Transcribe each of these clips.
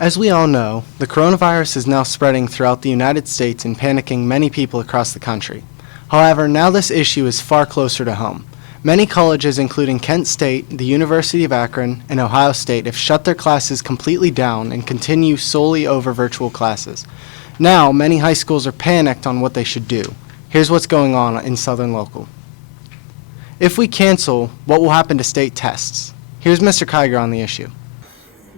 As we all know, the coronavirus is now spreading throughout the United States and panicking many people across the country. However, now this issue is far closer to home. Many colleges, including Kent State, the University of Akron, and Ohio State, have shut their classes completely down and continue solely over virtual classes. Now, many high schools are panicked on what they should do. Here's what's going on in Southern Local. If we cancel, what will happen to state tests? Here's Mr. Kiger on the issue.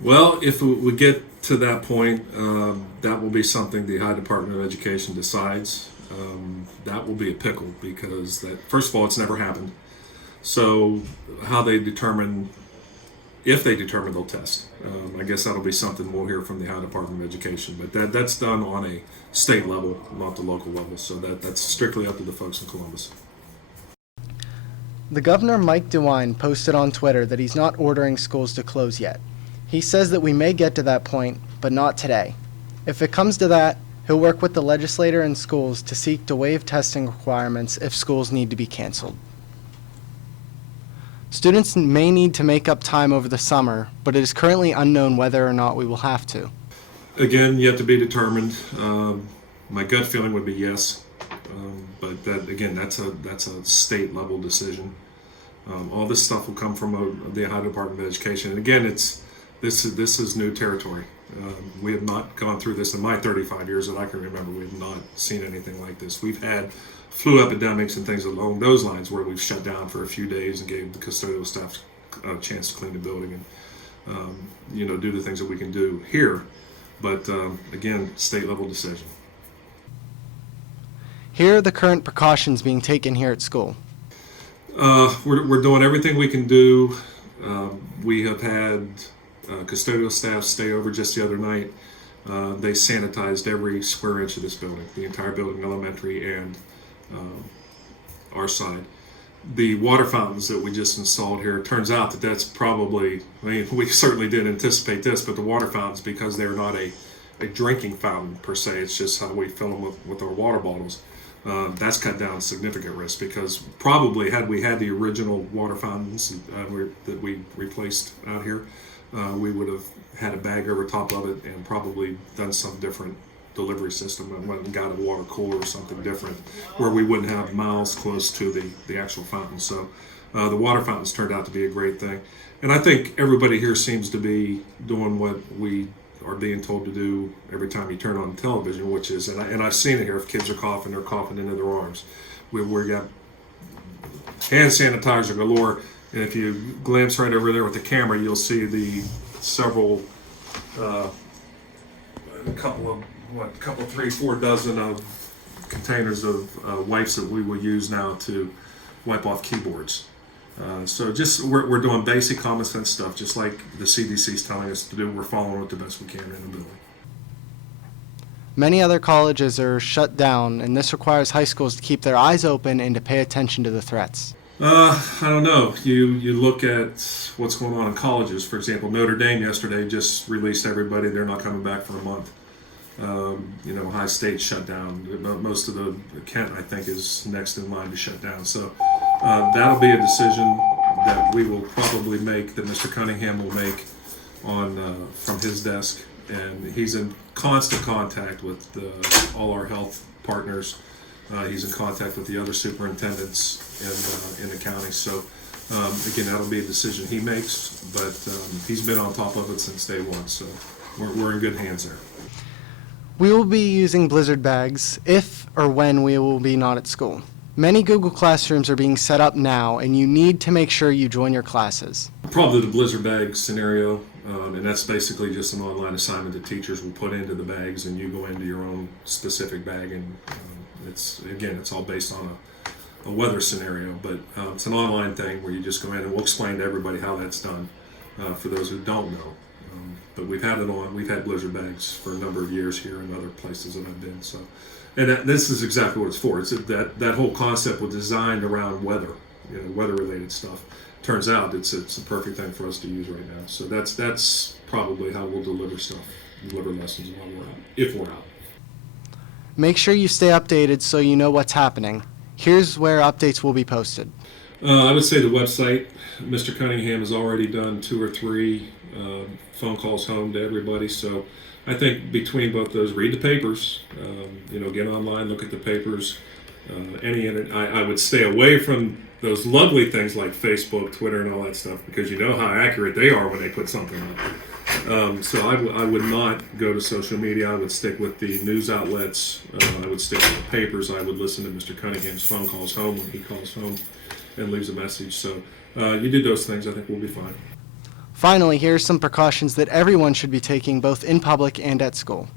Well, if we get to that point, that will be something the Ohio Department of Education decides. That will be a pickle because first of all, it's never happened. So how they determine, if they determine they'll test, I guess that'll be something we'll hear from the Ohio Department of Education. But that's done on a state level, not the local level. So that's strictly up to the folks in Columbus. The governor, Mike DeWine, posted on Twitter that he's not ordering schools to close yet. He says that we may get to that point, but not today. If it comes to that, he'll work with the legislature and schools to seek to waive testing requirements if schools need to be canceled. Students may need to make up time over the summer, but it is currently unknown whether or not we will have to. Again, yet to be determined. My gut feeling would be yes, but that's a state level decision. All this stuff will come from the Ohio Department of Education, and again, this is new territory. We have not gone through this in my 35 years that I can remember. We have not seen anything like this. We've had flu epidemics and things along those lines where we've shut down for a few days and gave the custodial staff a chance to clean the building and do the things that we can do here. But again, state level decision. Here are the current precautions being taken here at school. We're doing everything we can do. We have had custodial staff stay over just the other night. They sanitized every square inch of this building, the entire building, elementary and our side. The water fountains that we just installed here, it turns out that's probably, we certainly didn't anticipate this, but the water fountains, because they're not a drinking fountain per se, it's just how we fill them with our water bottles. That's cut down significant risk because probably had we had the original water fountains that we replaced out here, we would have had a bag over top of it and probably done some different delivery system and went and got a water cooler or something different where we wouldn't have miles close to the actual fountain. So the water fountains turned out to be a great thing. And I think everybody here seems to be doing what we are being told to do every time you turn on television, which is, and I've seen it here, if kids are coughing, they're coughing into their arms. We got hand sanitizer galore, and if you glance right over there with the camera, you'll see the several, three, 4 dozen of containers of wipes that we will use now to wipe off keyboards. So just we're doing basic common sense stuff, just like the CDC is telling us to do. We're following it the best we can in the building. Many other colleges are shut down, and this requires high schools to keep their eyes open and to pay attention to the threats. I don't know. You look at what's going on in colleges. For example, Notre Dame yesterday just released everybody. They're not coming back for a month. Ohio State shut down. Most of the Kent, I think, is next in line to shut down. So that'll be a decision that we will probably make, that Mr. Cunningham will make on from his desk. And he's in constant contact with all our health partners. He's in contact with the other superintendents in the county. So again, that'll be a decision he makes, but he's been on top of it since day one. So we're in good hands there. We will be using Blizzard bags if or when we will be not at school. Many Google Classrooms are being set up now, and you need to make sure you join your classes. Probably the Blizzard bag scenario, and that's basically just an online assignment that teachers will put into the bags, and you go into your own specific bag, and it's all based on a weather scenario, but it's an online thing where you just go in, and we'll explain to everybody how that's done for those who don't know. But we've had Blizzard bags for a number of years here and other places that I've been. So, and this is exactly what it's for. It's that whole concept was designed around weather, weather-related stuff. Turns out it's a perfect thing for us to use right now. So that's probably how we'll deliver lessons while we're out, if we're out. Make sure you stay updated so you know what's happening. Here's where updates will be posted. I would say the website. Mr. Cunningham has already done 2 or 3 phone calls home to everybody. So I think between both those, read the papers. Get online, look at the papers. I would stay away from those lovely things like Facebook, Twitter, and all that stuff, because you know how accurate they are when they put something up. So I would not go to social media. I would stick with the news outlets. I would stick with the papers. I would listen to Mr. Cunningham's phone calls home when he calls home and leaves a message. So you do those things, I think we'll be fine. Finally, here are some precautions that everyone should be taking both in public and at school.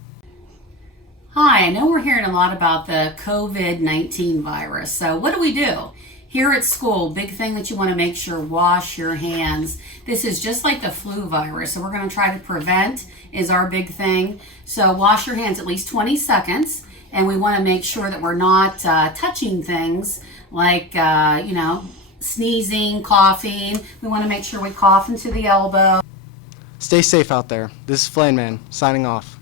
Hi, I know we're hearing a lot about the COVID-19 virus. So what do? Here at school, big thing that you want to make sure, wash your hands. This is just like the flu virus. So we're going to try to prevent is our big thing. So wash your hands at least 20 seconds. And we want to make sure that we're not touching things like, sneezing, coughing. We want to make sure we cough into the elbow. Stay safe out there. This is Flannery signing off.